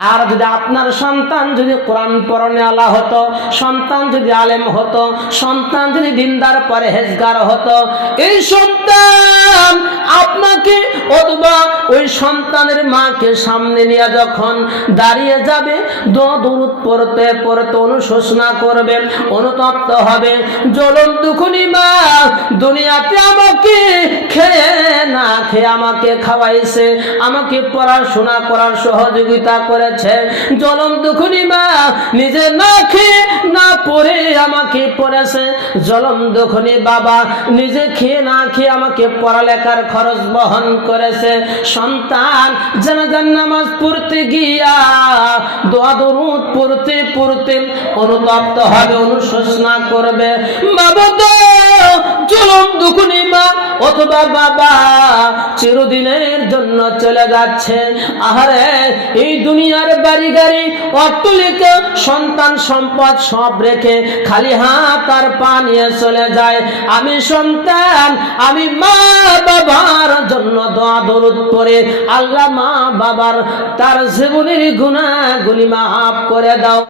আর যদি আপনার সন্তান যদি কোরআন পড়নেওয়ালা হতো, সন্তান যদি আলেম হতো, সন্তান যদি দিনদার পরহেজগার হতো, এই সন্তান আপনাকে অথবা ওই সন্তানের মাকে সামনে নিয়ে যখন দাঁড়িয়ে যাবে, দোয়া দরুদ পড়তে পড়তে অনুশোচনা করবে, অনুতপ্ত হবে, জ্বলন্ত খুনি মা দুনিয়াতে আমাকে খেয়ে না খেয়ে আমাকে খাওয়াইছে, আমাকে পড়াশোনা করার সহযোগিতা করে, জ্বলন্ত খুনি মা নিজে না খেয়ে না পড়ে আমাকে পড়েছে, জ্বলন্ত খুনি বাবা নিজে খেয়ে না খেয়ে আমাকে পড়ালেখার খরচ বহন করেছে। সন্তান জানাজার নামাজ পড়তে গিয়া দোয়া দরুদ পড়তে পড়তে অনুতপ্ত হবে, অনুশোচনা করবে, বাবা তো জ্বলন্ত খুনি মা অথবা বাবা চিরদিনের জন্য চলে যাচ্ছে। আহারে এই দুনিয়ার বাড়ি গাড়ি অট্টালিকা সন্তান সম্পদ সব রেখে খালি হাত আর পা নিয়ে চলে যায়। আমি সন্তান, আমি মা বাবার জন্য দোয়া দরুদ পড়ে, আল্লাহ মা বাবার তার জীবনের গুনাহগুলি মাফ করে দাও।